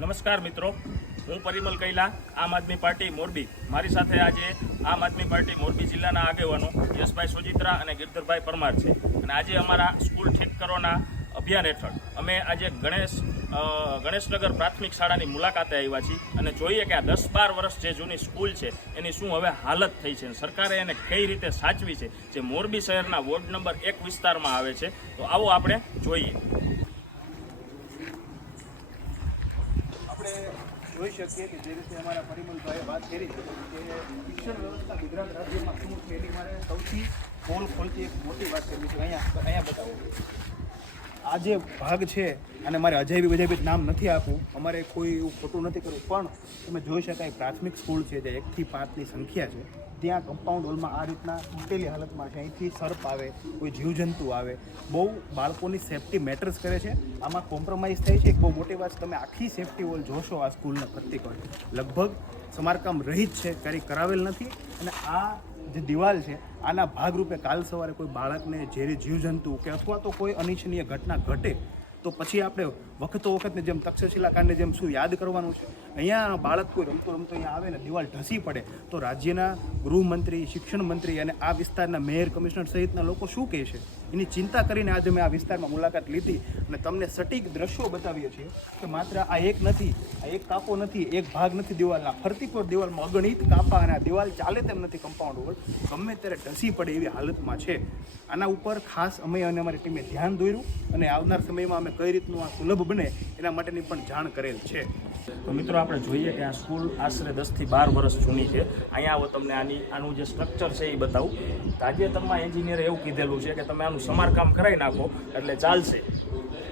નમસ્કાર મિત્રો, હું પરિમલ કૈલા, આમ આદમી પાર્ટી મોરબી. મારી સાથે આજે આમ આદમી પાર્ટી મોરબી જિલ્લાના આગેવાનો યશભાઈ સોજિત્રા અને ગિરધરભાઈ પરમાર છે. અને આજે અમારા સ્કૂલ ઠીક કરોના અભિયાન હેઠળ અમે આજે ગણેશનગર પ્રાથમિક શાળાની મુલાકાતે આવ્યા છીએ અને જોઈએ કે આ 10-12 વર્ષ જે જૂની સ્કૂલ છે એની શું હવે હાલત થઈ છે, સરકારે એને કઈ રીતે સાચવી છે, જે મોરબી શહેરના વોર્ડ નંબર 1 વિસ્તારમાં આવે છે. તો આવો આપણે જોઈએ. આપણે જોઈ શકીએ કે જે રીતે અમારા પરિમલભાઈએ વાત કરી કે શિક્ષણ વ્યવસ્થા ગુજરાત રાજ્યમાં શું છે એની મારે સૌથી પોલ ખોલતી એક મોટી વાત કરવી છે. અહીંયા બતાવો. આ જે ભાગ છે અને મારે અજાયબી નામ નથી આપવું, અમારે કોઈ એવું ખોટું નથી કરવું, પણ તમે જોઈ શકાય પ્રાથમિક સ્કૂલ છે જે 1 થી 5ની સંખ્યા છે, ત્યાં કમ્પાઉન્ડ હોલમાં આ રીતના તૂટેલી હાલતમાં છે. અહીંથી સર્પ આવે, કોઈ જીવજંતુ આવે, બહુ બાળકોની સેફટી મેટર્સ કરે છે. આમાં કોમ્પ્રોમાઇઝ થાય છે. એક બહુ મોટી વાત, તમે આખી સેફટી હોલ જોશો આ સ્કૂલના પ્રત્યેક લગભગ સમારકામ રહી જ છે, ક્યારેય કરાવેલ નથી. અને આ જે દિવાલ છે આના ભાગરૂપે કાલ સવારે કોઈ બાળકને ઝેરી જીવજંતુ કે અથવા તો કોઈ અનિચ્છનીય ઘટના ઘટે તો પછી આપણે વખતને જેમ તક્ષશિલા કાંડને જેમ શું યાદ કરવાનું છે. અહીંયા બાળક કોઈ રમતો અહીંયા આવે ને દિવાલ ઢસી પડે તો રાજ્યના ગૃહમંત્રી, શિક્ષણ મંત્રી અને આ વિસ્તારના મેયર, કમિશનર સહિતના લોકો શું કહે છે, એની ચિંતા કરીને આજે મેં આ વિસ્તારમાં મુલાકાત લીધી અને તમને સટીક દ્રશ્યો બતાવીએ છીએ કે માત્ર આ એક નથી, આ એક કાપો નથી, એક ભાગ નથી દિવાલના, ફરતી પર દિવાલમાં અગણિત કાપા અને આ દિવાલ ચાલે તેમ નથી. કમ્પાઉન્ડ વોલ ગમે ત્યારે ઢસી પડે એવી હાલતમાં છે. આના ઉપર ખાસ અમે અને અમારી ટીમે ધ્યાન દોર્યું અને આવનાર સમયમાં અમે કઈ રીતનું આ સુલભ બને એના માટેની પણ જાણ કરેલ છે. તો મિત્રો, આપણે જોઈએ કે આ સ્કૂલ આશરે 10 થી 12 વર્ષ જૂની છે. અહીંયા આવો તમને આનું જે સ્ટ્રક્ચર છે એ બતાવું. તાજેતરમાં એન્જિનિયરે એવું કીધેલું છે કે તમે આનું સમારકામ કરાવી નાખો એટલે ચાલશે.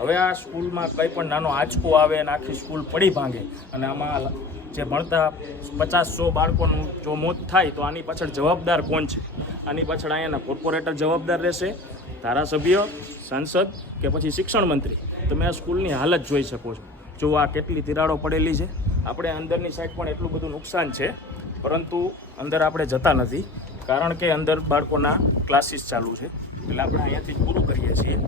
હવે આ સ્કૂલમાં કંઈ પણ નાનો આંચકો આવે અને આખી સ્કૂલ પડી ભાંગે અને આમાં જે ભણતા 50-100 બાળકોનું જો મોત થાય તો આની પાછળ જવાબદાર કોણ છે? આની પાછળ અહીંયાના કોર્પોરેટર જવાબદાર રહેશે, ધારાસભ્ય, સાંસદ કે પછી શિક્ષણ મંત્રી. તમે આ સ્કૂલની હાલત જોઈ શકો છો. જો આ કેટલી તિરાડો પડેલી છે. આપણે અંદરની સાઈડ પણ એટલું બધું નુકસાન છે, પરંતુ અંદર આપણે જતા નથી કારણ કે અંદર બાળકોના ક્લાસીસ ચાલુ છે. એટલે આપણે અહીંયાથી પૂરું કરીએ છીએ.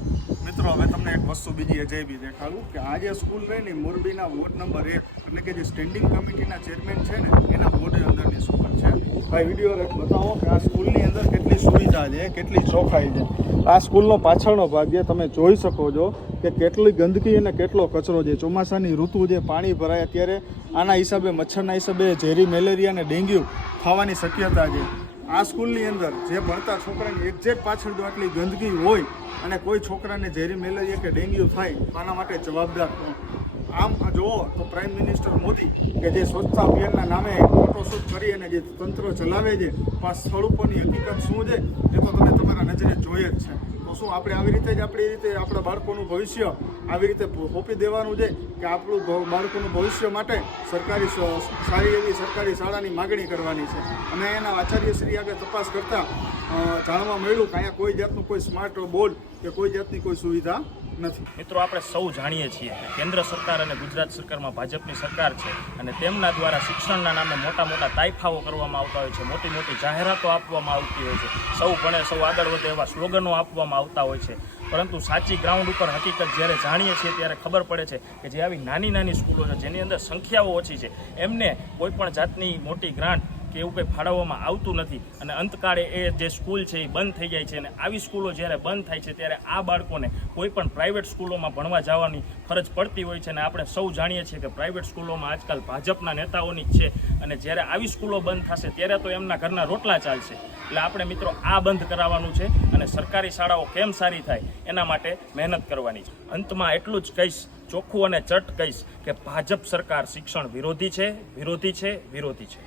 મિત્રો, હવે તમને એક વસ્તુ બીજી અજાયબી દેખાડું કે આ જે સ્કૂલ રહી ને મોરબીના વોર્ડ નંબર 1 એટલે કે જે સ્ટેન્ડિંગ કમિટીના ચેરમેન છે ને એના વોર્ડ અંદરની સ્કૂલ છે. ભાઈ વિડીયો બતાવો કે આ સ્કૂલની અંદર કેટલી સુવિધા છે, કેટલી ચોખ્ખાઈ છે. આ સ્કૂલનો પાછળનો ભાગ જે તમે જોઈ શકો છો કે કેટલી ગંદકી અને કેટલો કચરો છે. ચોમાસાની ઋતુ જે પાણી ભરાય ત્યારે આના હિસાબે, મચ્છરના હિસાબે ઝેરી મેલેરિયા અને ડેન્ગ્યુ થવાની શક્યતા છે. આ સ્કૂલની અંદર જે ભણતા છોકરાની એક્ઝેક્ટ પાછળ જો આટલી ગંદકી હોય અને કોઈ છોકરાને ઝેરી મેલેરિયા કે ડેન્ગ્યુ થાય તો આના માટે જવાબદાર કોણ? આમ જુઓ તો પ્રાઇમ મિનિસ્ટર મોદી કે જે સ્વચ્છતા અભિયાનના નામે ફોટોશૂટ કરી અને જે તંત્ર ચલાવે છે, આ સ્થળ ઉપરની હકીકત શું છે એ તો તમે તમારા નજરે જોઈએ જ છે. તો શું આપણે આવી રીતે જ આપણા બાળકોનું ભવિષ્ય આવી રીતે સોંપી દેવાનું છે કે આપણું બાળકોનું ભવિષ્ય માટે સારી એવી સરકારી શાળાની માગણી કરવાની છે? અને એના આચાર્યશ્રી આગળ તપાસ કરતાં જાણવા મળ્યું કે અહીંયા કોઈ જાતનું કોઈ સ્માર્ટ બોર્ડ કે કોઈ જાતની કોઈ સુવિધા નથી. મિત્રો, આપણે સૌ જાણીએ છીએ કે કેન્દ્ર સરકાર અને ગુજરાત સરકારમાં ભાજપની સરકાર છે અને તેમના દ્વારા શિક્ષણના નામે મોટા તાઇફાઓ કરવામાં આવતા હોય છે, મોટી જાહેરાતો આપવામાં આવતી હોય છે, સૌ ભણે સૌ આગળ વધે એવા સ્લોગનો આપવામાં આવતા હોય છે. પરંતુ સાચી ગ્રાઉન્ડ ઉપર હકીકત જ્યારે જાણીએ છીએ ત્યારે ખબર પડે છે કે જે આવી નાની સ્કૂલો છે જેની અંદર સંખ્યાઓ ઓછી છે એમને કોઈ પણ જાતની મોટી ગ્રાન્ટ કે એવું કંઈ ફાળવવામાં આવતું નથી અને અંતકાળે એ જે સ્કૂલ છે એ બંધ થઈ જાય છે. અને આવી સ્કૂલો જ્યારે બંધ થાય છે ત્યારે આ બાળકોને કોઈ પણ પ્રાઇવેટ સ્કૂલોમાં ભણવા જવાની ફરજ પડતી હોય છે. અને આપણે સૌ જાણીએ છીએ કે પ્રાઇવેટ સ્કૂલોમાં આજકાલ ભાજપના નેતાઓની જ છે અને જ્યારે આવી સ્કૂલો બંધ થશે ત્યારે તો એમના ઘરના રોટલા ચાલશે. એટલે આપણે મિત્રો આ બંધ કરાવવાનું છે અને સરકારી શાળાઓ કેમ સારી થાય એના માટે મહેનત કરવાની છે. અંતમાં એટલું જ કહીશ, ચોખ્ખું અને ચટ કહીશ કે ભાજપ સરકાર શિક્ષણ વિરોધી છે.